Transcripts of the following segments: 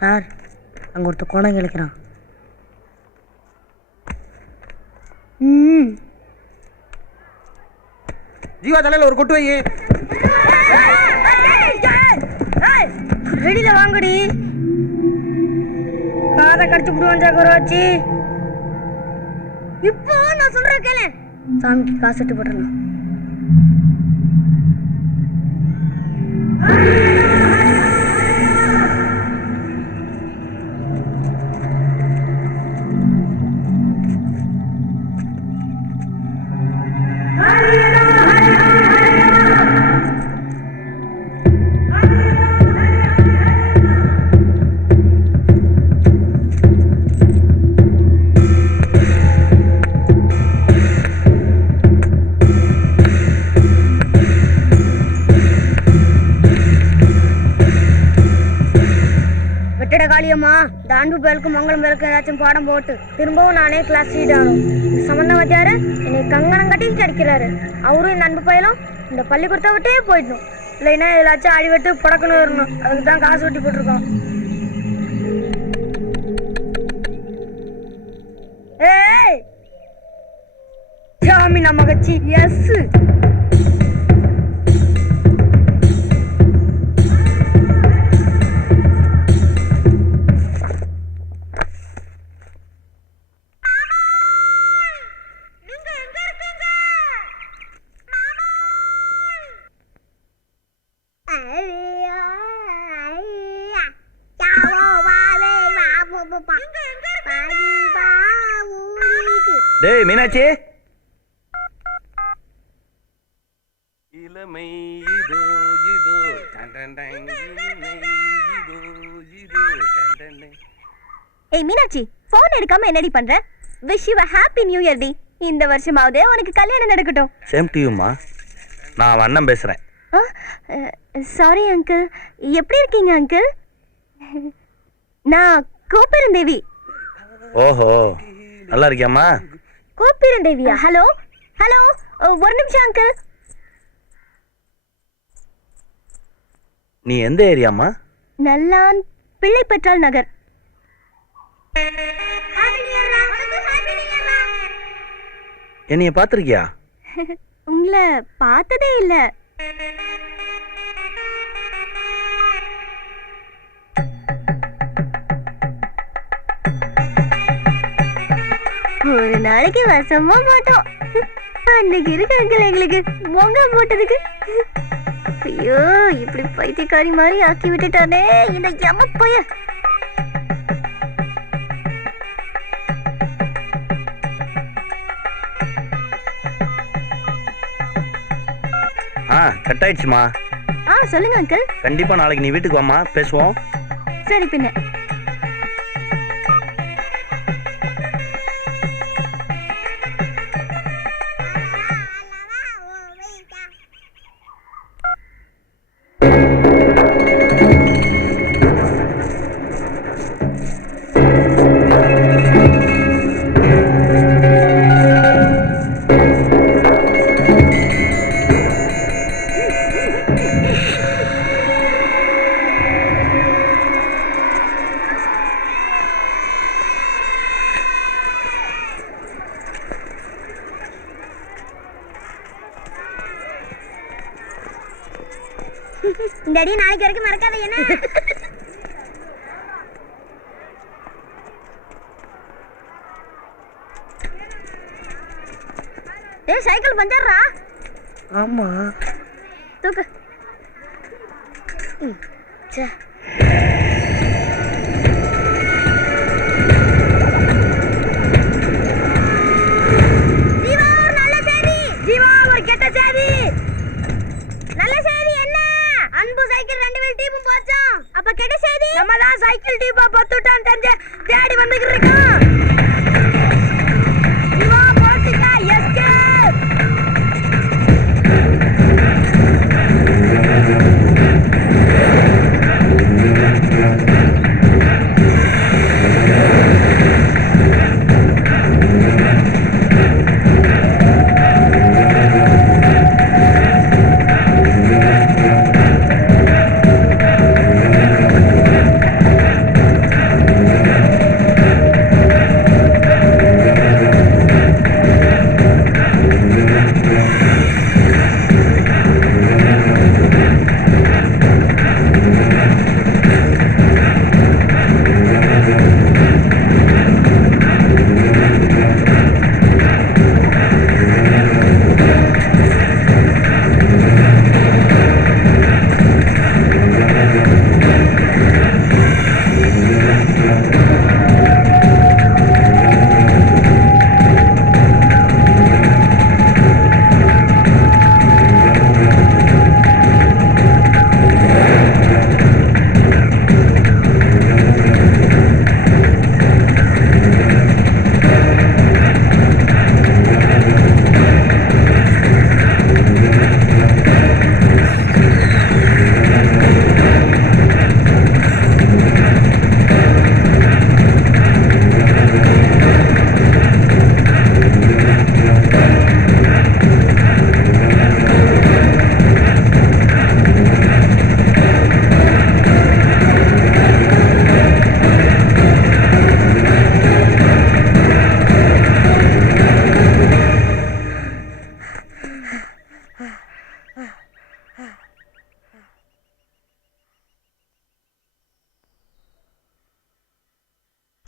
Sir, அங்கே ஒருத்த கோணம் கிழக்கிறான். ஜீவா தலையில ஒரு கொட்டு வை. வெளியில வாங்கடி, காதை கடிச்சு விடுவான் ஜாக்கராச்சி. இப்போ நான் சொல்றேன் கேளு. சாமிக்கு காசு எட்டு போட்டுருங்க. காளியம்மா, இந்த அன்பு பேருக்கும் மங்களம் பேருக்கும் ஏதாச்சும் பாடம் போட்டு திரும்பவும் நானே கிளாஸ் லீட் ஆகணும். சம்பந்தம் வச்சாரு என்னை கங்கணம் கட்டிட்டு அடிக்கிறாரு. அவரும் இந்த அன்பு பயிலும் இந்த பள்ளிக்கூடத்தை விட்டே போயிடணும். இல்லைன்னா ஏதாச்சும் அடி வெட்டு படக்கணும் வரணும். அதுக்கு தான் காசு வெட்டி போட்டிருக்கோம். ஏய் சாமி நம்ம கட்சி எஸ். டேய் மீனாட்சி, இளமை இதோ இதோ ஏய் மீனாட்சி, போன் எடுக்காம என்னடி பண்ற? Wish you a happy new year டி. இந்த வருஷமாவது உனக்கு கல்யாணம் நடக்கட்டும். சேம் டு யூ மா. நான் அண்ணன் பேசுறேன். Sorry uncle. எப்படி இருக்கீங்க அங்கிள்? நான் கோப்பெருந்தேவி. ஓஹோ, நல்லா இருக்கியாம்மா? கோப்பெருந்தேவியா? ஹலோ ஹலோ, ஒரு நிமிஷம் அங்கிள். நீ எந்த ஏரியாம்மா? நல்லான் பிள்ளை பெற்றால் நகர். என்னைய பார்த்திருக்கியா? உங்களை பார்த்ததே இல்ல. ஒரு நாளைக்கு வசமா போட்டோம். அன்னைக்கு இருக்காங்கல்ல எங்களுக்கு பொங்க போட்டதுக்கு. ஐயோ, இப்படி பைத்தியக்காரி மாதிரி ஆக்கி விட்டுட்டானே இந்த யம போய. கட் ஆயிடுச்சுமா. சொல்லுங்க அங்கிள். கண்டிப்பா நாளைக்கு நீ வீட்டுக்கு வாமா, பேசுவோம். சரி பின்ன. இந்த அடி நாளைக்கு வரைக்கும் மறக்காத என்ன? ஏய் சைக்கிள் பஞ்சர்ரா. ஆமா, தூக்கு. சே ஜீவா, ஒரு நல்ல செய்தி. ஜீவா, ஒரு கெட்ட செய்தி. நல்ல செய்தி என்ன? அன்பு சைக்கிள் 2 வீல் டீப்பும் போச்சாம். அப்ப கெட்ட செய்தி, நம்ம தான் சைக்கிள் டீப்பா பத்துட்டான் தெரிஞ்சு தேடி வந்துகிட்டு இருக்கோம். ஜீவா போட்டுக்கா, எஸ்கேப்.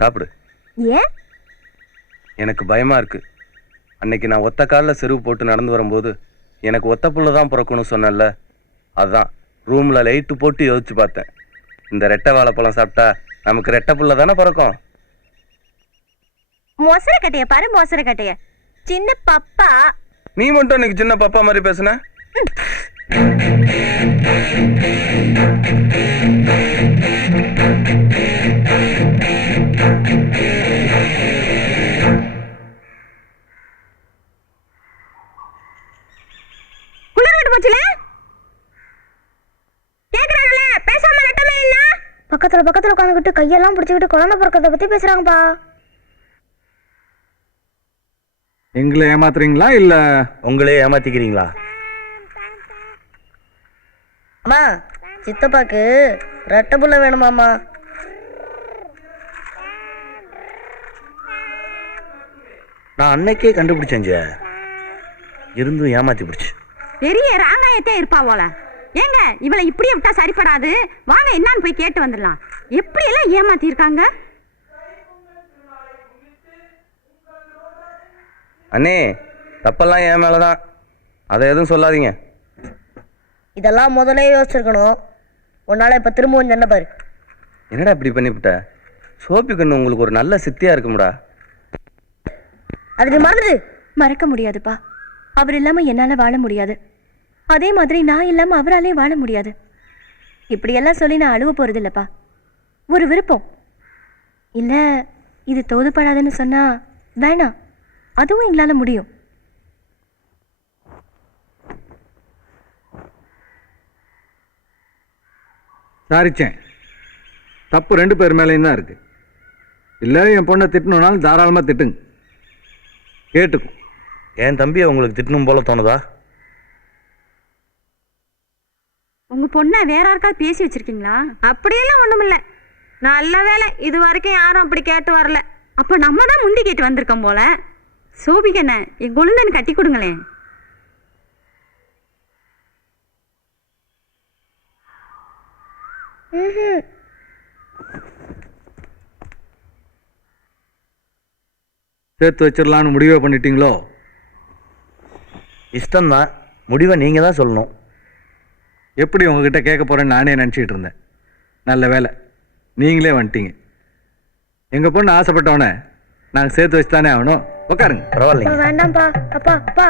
சாப்பிடு. ஏன்? எனக்கு பயமா இருக்கு. அன்னைக்கு நான் ஒத்த காலில் செருவு போட்டு நடந்து வரும்போது எனக்கு ஒத்த புள்ள தான் பிறக்கணும்னு சொன்னேன்ல, அதுதான் ரூமில் லைட்டு போட்டு யோசிச்சு பார்த்தேன். இந்த ரெட்டை வாழைப்பழம் சாப்பிட்டா நமக்கு ரெட்டை புள்ள தானே பிறக்கும். மொசர கட்டைய பாரு, மொசர கட்டைய. சின்ன பப்பா. நீ மட்டும் இன்னைக்கு சின்ன பாப்பா மாதிரி பேசுன. பக்கத்துல உட்காந்துக்கிட்டு கையெல்லாம் பிடிச்சிக்கிட்டு குழந்தை பிறக்கிறத பத்தி பேசுறாங்கப்பா. எங்களை ஏமாத்துறீங்களா இல்ல உங்களே ஏமாத்திக்கிறீங்களா? அம்மா, சித்தப்பாக்கு ரெட்டை புள்ள வேணுமாம்மா. நான் அன்னைக்கே கண்டுபிடிச்சேன், இருந்தும் ஏமாத்தி பிடிச்சு. பெரிய ராங்காயத்தே இருப்பா போல. ஏங்க இவளை இப்படியே விட்டா சரிப்படாது, வாங்க என்னன்னு போய் கேட்டு வந்துடலாம். எப்படி எல்லாம் ஏமாத்தி இருக்காங்க. அண்ணே, தப்பெல்லாம் என் மேலதான், அதை எதுவும் சொல்லாதீங்க. இதெல்லாம் முதலே யோசிச்சிருக்கணும். உன்னால இப்ப திரும்பவும் சொன்ன பாரு. என்னடா இப்படி பண்ணிவிட்ட? சோப்பி கண்ணு உங்களுக்கு ஒரு நல்ல சித்தியா இருக்கும்டா. அது நீ மறந்துடு. மறக்க முடியாதுப்பா. அவர் இல்லாம என்னால வாழ முடியாது. அதே மாதிரி நான் இல்லாம அவராலே வாழ முடியாது. இப்படியெல்லாம் சொல்லி நான் அழுவ போறது இல்லப்பா. ஒரு விருப்பம் இல்ல, இது தோதுப்படாதுன்னு சொன்னா வேணாம், அதுவும் எங்களால முடியும். சாரிச்சேன். தப்பு 2 பேர் மேலேயும் தான் இருக்கு. இல்லை என் பொண்ணை திட்டணும்னாலும் தாராளமாக திட்டுங்க, கேட்டுக்கும். என் தம்பியை உங்களுக்கு திட்டணும் போல தோணுதா? உங்க பொண்ணை வேற யாருக்காவது பேசி வச்சிருக்கீங்களா? அப்படியெல்லாம் ஒண்ணுமில்ல. நல்ல வேலை இது வரைக்கும் யாரும் அப்படி கேட்டு வரல. அப்ப நம்ம தான் முந்தி கேட்டு வந்திருக்கோம் போல. சோபிகண்ண என் கொழுந்தன் கட்டி கொடுங்களேன். சேர்த்து வச்சிடலான்னு முடிவே பண்ணிட்டீங்களோ? இஷ்டம்தான், முடிவை நீங்கள் தான் சொல்லணும். எப்படி உங்ககிட்ட கேட்க போகிறேன்னு நானே நினச்சிக்கிட்டு இருந்தேன். நல்ல வேலை நீங்களே வந்துட்டீங்க. எங்கள் பொண்ணு ஆசைப்பட்டவனே நாங்கள் சேர்த்து வச்சு தானே ஆகணும். உட்காருங்க. பரவாயில்லைங்க. வேண்டாம்ப்பா. அப்பா அப்பா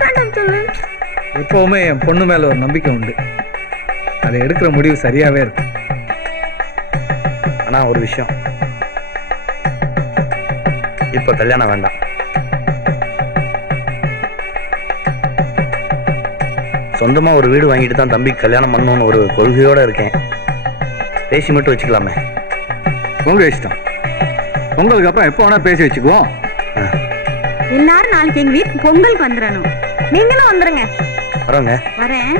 வேண்டாம் சொல்லு. எப்போவுமே என் பொண்ணு மேலே ஒரு நம்பிக்கை உண்டு. அதை எடுக்கிற முடிவு சரியாகவே இருக்கு. ஆனால் ஒரு விஷயம், இப்போ கல்யாணம் வேண்டாம். சொந்தமாக ஒரு வீடு வாங்கிட்டு தான் தம்பிக்கு கல்யாணம் பண்ணணும்னு ஒரு கொள்கையோடு இருக்கேன். பேசி மட்டும் வச்சுக்கலாமே? உங்கள் இஷ்டம். உங்களுக்கு அப்புறம் எப்போ வேணால் பேசி வச்சுக்குவோம். எல்லாரும் நாளைக்கு எங்க வீட்டுக்கு பொங்கலுக்கு வந்துடணும். நீங்களும் வந்துருங்க. வரோங்க. வரேன்.